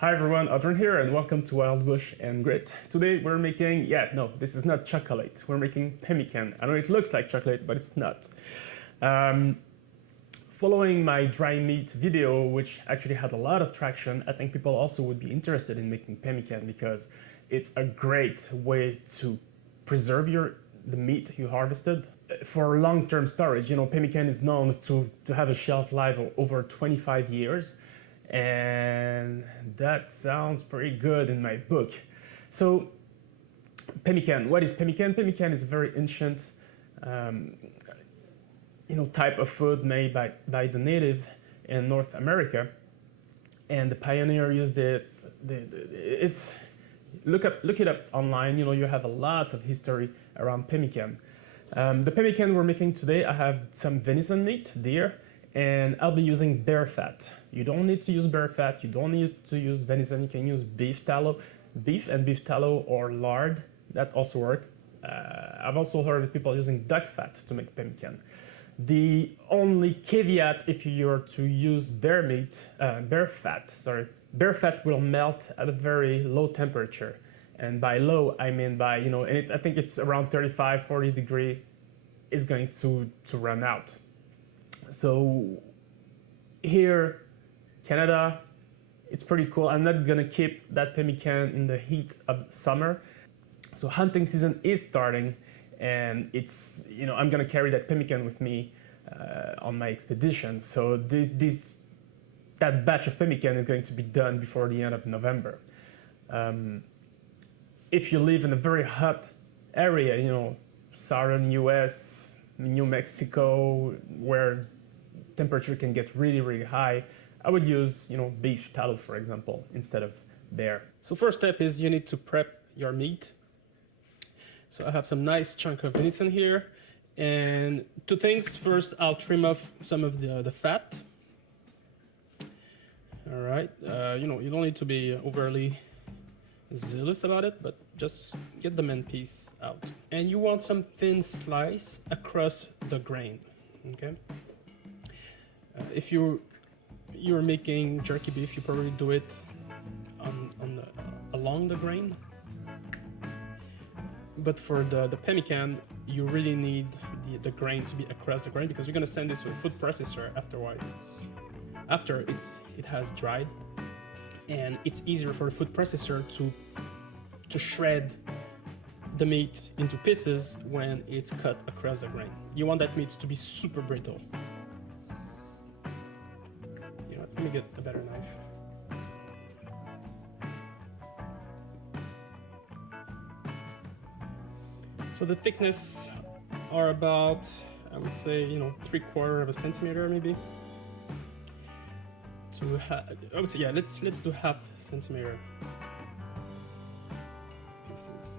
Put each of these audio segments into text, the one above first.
Hi everyone, Adrian here and welcome to Wild Bush and Grit. Today we're making, this is not chocolate. We're making pemmican. I know it looks like chocolate, but it's not. Following my dry meat video, which actually had a lot of traction, I think people also would be interested in making pemmican because it's a great way to preserve the meat you harvested. For long-term storage, pemmican is known to have a shelf life of over 25 years. And that sounds pretty good in my book. So, pemmican, what is pemmican? Pemmican is a very ancient type of food made by the native in North America. And the pioneer used it, look it up online, you have a lot of history around pemmican. The pemmican we're making today, I have some venison meat, deer, and I'll be using bear fat. You don't need to use bear fat, you don't need to use venison, you can use beef tallow, beef tallow or lard, that also works. I've also heard of people using duck fat to make pemmican. The only caveat if you're to use bear fat will melt at a very low temperature. And by low, I mean by, I think it's around 35, 40 degrees is going to run out. So here, Canada, it's pretty cool. I'm not gonna keep that pemmican in the heat of summer. So hunting season is starting and it's, I'm gonna carry that pemmican with me on my expedition. So that batch of pemmican is going to be done before the end of November. If you live in a very hot area, southern US, New Mexico, where temperature can get really, really high, I would use, beef tallow, for example, instead of bear. So first step is you need to prep your meat. So I have some nice chunk of venison here. And two things. First, I'll trim off some of the fat. All right. You don't need to be overly zealous about it, but just get the main piece out. And you want some thin slice across the grain, okay? If you're making jerky beef, you probably do it along the grain. But for the pemmican, you really need the grain to be across the grain because you're gonna send this to a food processor after it has dried, and it's easier for the food processor to shred the meat into pieces when it's cut across the grain. You want that meat to be super brittle. Let me get a better knife. So the thickness are about, I would say, 3/4 of a centimeter maybe. I would say, yeah, let's do half centimeter pieces.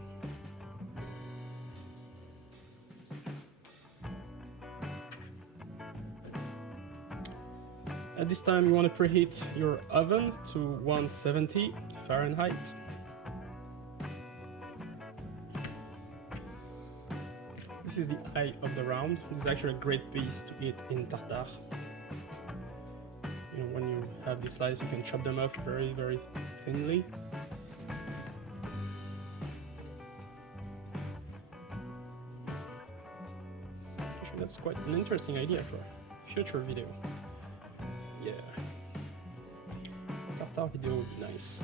At this time, you want to preheat your oven to 170 Fahrenheit. This is the eye of the round. This is actually a great piece to eat in tartare. When you have this slice, you can chop them off very, very thinly. Actually, that's quite an interesting idea for a future video. Yeah. Tartare video would be nice.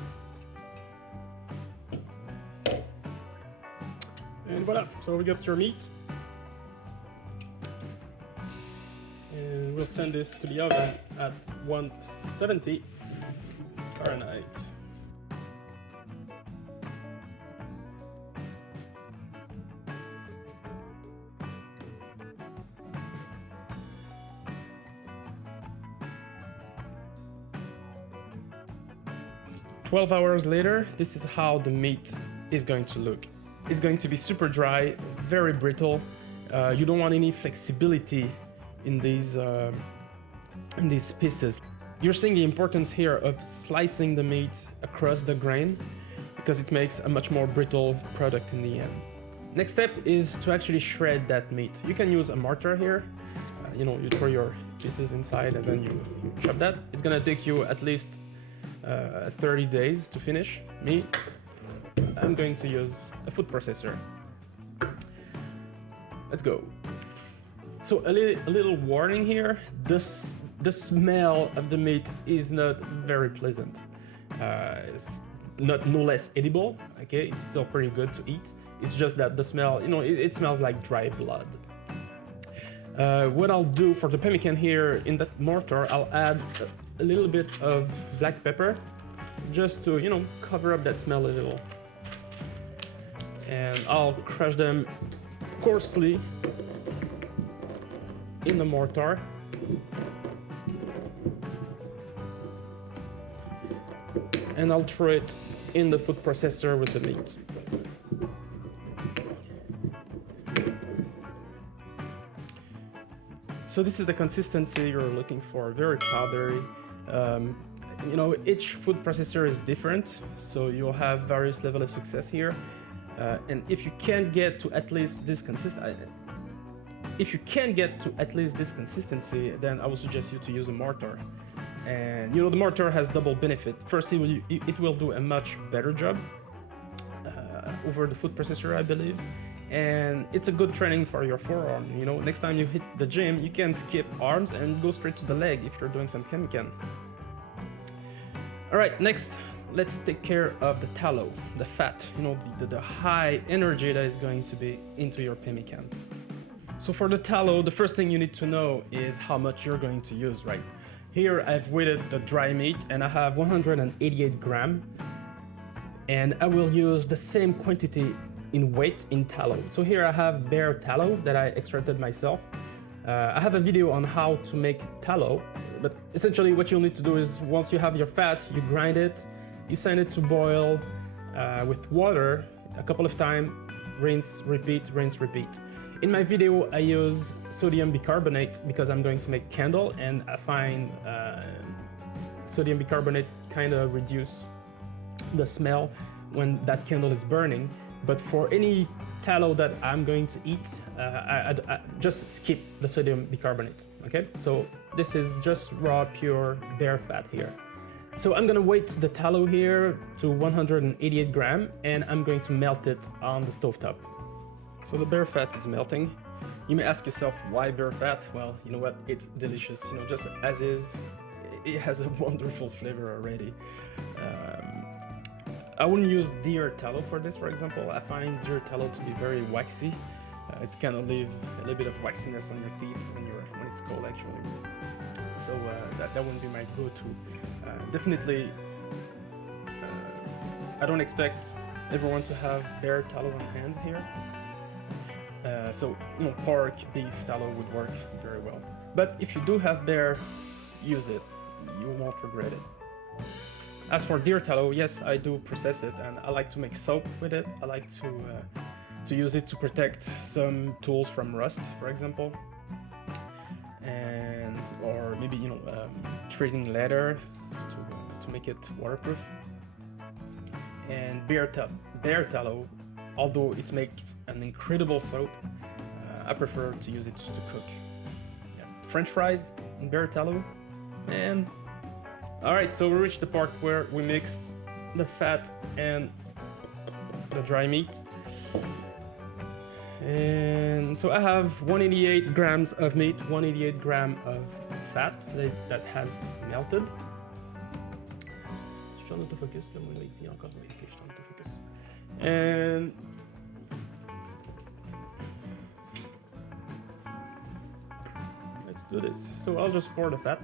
And voila, so we got your meat. And we'll send this to the oven at 170 Fahrenheit. "12 hours later, this is how the meat is going to look. It's going to be super dry, very brittle. You don't want any flexibility in these pieces. You're seeing the importance here of slicing the meat across the grain because it makes a much more brittle product in the end. Next step is to actually shred that meat. You can use a mortar here. You throw your pieces inside and then you chop that. It's gonna take you at least 30 days to finish. Me, I'm going to use a food processor. Let's go. So a little warning here, the smell of the meat is not very pleasant. It's no less edible, okay? It's still pretty good to eat. It's just that the smell, you know, it smells like dry blood. What I'll do for the pemmican here in that mortar, I'll add a little bit of black pepper just to, you know, cover up that smell a little. And I'll crush them coarsely in the mortar. And I'll throw it in the food processor with the meat. So this is the consistency you're looking for, very powdery. You know, each food processor is different, so you'll have various levels of success here. And if you can't get to at least this consistency, then I would suggest you to use a mortar. And you know, the mortar has double benefit. First, it will do a much better job over the food processor, I believe. And it's a good training for your forearm. You know, next time you hit the gym, you can skip arms and go straight to the leg if you're doing some pemmican. All right, next, let's take care of the tallow, the fat, you know, the high energy that is going to be into your pemmican. So for the tallow, the first thing you need to know is how much you're going to use, right? Here I've weighted the dry meat and I have 188 grams, and I will use the same quantity in weight in tallow. So here I have bare tallow that I extracted myself. I have a video on how to make tallow, but essentially what you'll need to do is once you have your fat, you grind it, you send it to boil with water a couple of times, rinse, repeat, rinse, repeat. In my video, I use sodium bicarbonate because I'm going to make candle, and I find sodium bicarbonate kind of reduce the smell when that candle is burning. But for any tallow that I'm going to eat, I just skip the sodium bicarbonate, okay? So this is just raw, pure, bare fat here. So I'm gonna weight the tallow here to 188 grams, and I'm going to melt it on the stovetop. So the bare fat is melting. You may ask yourself, why bare fat? Well, you know what, it's delicious, you know, just as is. It has a wonderful flavor already. I wouldn't use deer tallow for this, for example. I find deer tallow to be very waxy. It's kind of leave a little bit of waxiness on your teeth when it's cold, actually. So that wouldn't be my go-to. Definitely, I don't expect everyone to have bare tallow on hands here. So, you know, pork, beef tallow would work very well. But if you do have bare, use it. You won't regret it. As for deer tallow, yes, I do process it, and I like to make soap with it. I like to use it to protect some tools from rust, for example, and or maybe, you know, treating leather to make it waterproof. And bear tallow, although it makes an incredible soap, I prefer to use it to cook. Yeah. French fries and bear tallow, and all right, so we reached the part where we mixed the fat and the dry meat. And so I have 188 grams of meat, 188 grams of fat that has melted. Je suis en autofocus, donne-moi ici encore. Oui, ok, je suis en autofocus. And let's do this. So I'll just pour the fat.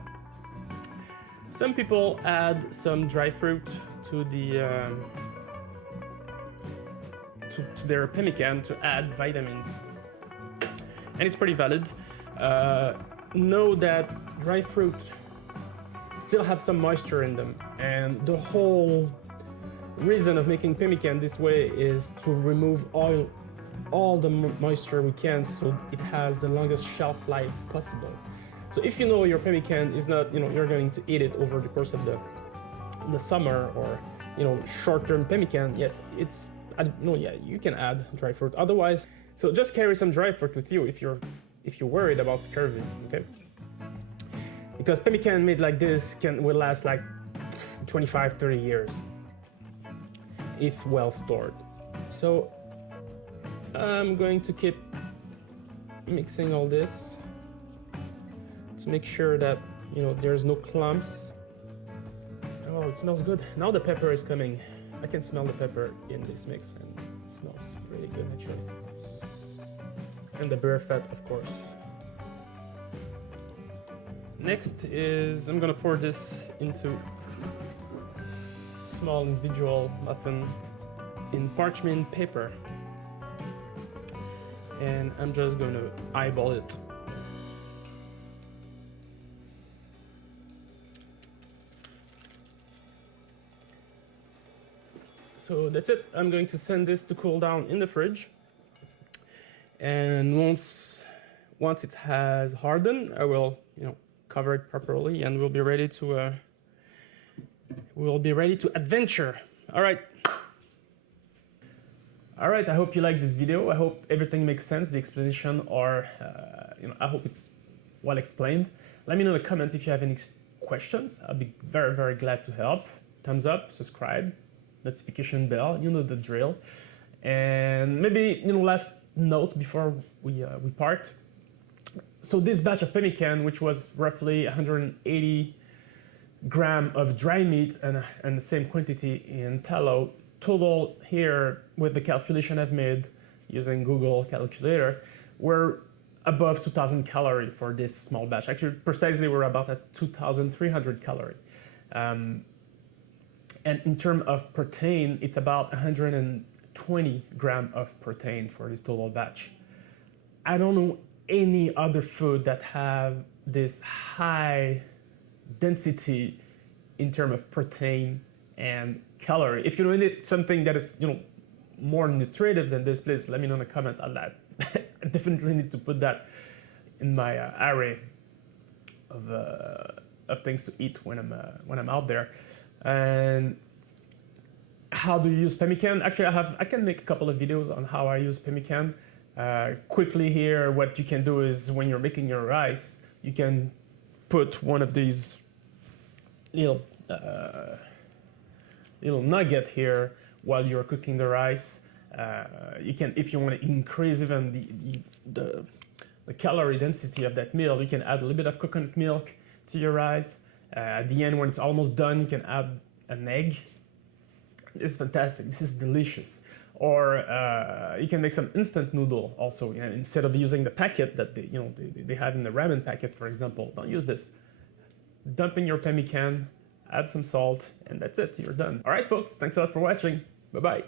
Some people add some dry fruit to their pemmican to add vitamins, and it's pretty valid. Know that dry fruit still have some moisture in them, and the whole reason of making pemmican this way is to remove all the moisture we can, so it has the longest shelf life possible. So if you know your pemmican is not, you know, you're going to eat it over the course of the summer, or, you know, short-term pemmican, yes, it's, yeah, you can add dry fruit. Otherwise, so just carry some dry fruit with you if you're worried about scurvy, okay? Because pemmican made like this will last like 25, 30 years if well stored. So I'm going to keep mixing all this to make sure that, you know, there's no clumps. Oh, it smells good. Now the pepper is coming. I can smell the pepper in this mix, and it smells really good actually. And the beer fat, of course. Next is I'm gonna pour this into small individual muffin in parchment paper. And I'm just gonna eyeball it. So that's it. I'm going to send this to cool down in the fridge. And once it has hardened, I will, you know, cover it properly, and we'll be ready to adventure. All right. All right. I hope you liked this video. I hope everything makes sense. The explanation, or you know, I hope it's well explained. Let me know in the comments if you have any questions. I'll be very, very glad to help. Thumbs up, subscribe, notification bell. You know the drill. And maybe, you know, last note before we part. So this batch of pemmican, which was roughly 180 gram of dry meat and the same quantity in tallow, total here with the calculation I've made using Google calculator, we're above 2,000 calories for this small batch. Actually, precisely we're about at 2,300 calories. And in terms of protein, it's about 120 gram of protein for this total batch. I don't know any other food that have this high density in terms of protein and calorie. If you know something that is, you know, more nutritive than this, please let me know in a comment on that. I definitely need to put that in my array of things to eat when I'm out there. And how do you use pemmican? Actually, I can make a couple of videos on how I use pemmican. Quickly here, what you can do is when you're making your rice, you can put one of these little nugget here while you're cooking the rice. You can, if you want to increase even the calorie density of that meal, you can add a little bit of coconut milk to your rice. At the end, when it's almost done, you can add an egg. It's fantastic. This is delicious. Or you can make some instant noodle also. You know, instead of using the packet that they have in the ramen packet, for example, don't use this. Dump in your pemmican, add some salt, and that's it. You're done. All right, folks. Thanks a lot for watching. Bye-bye.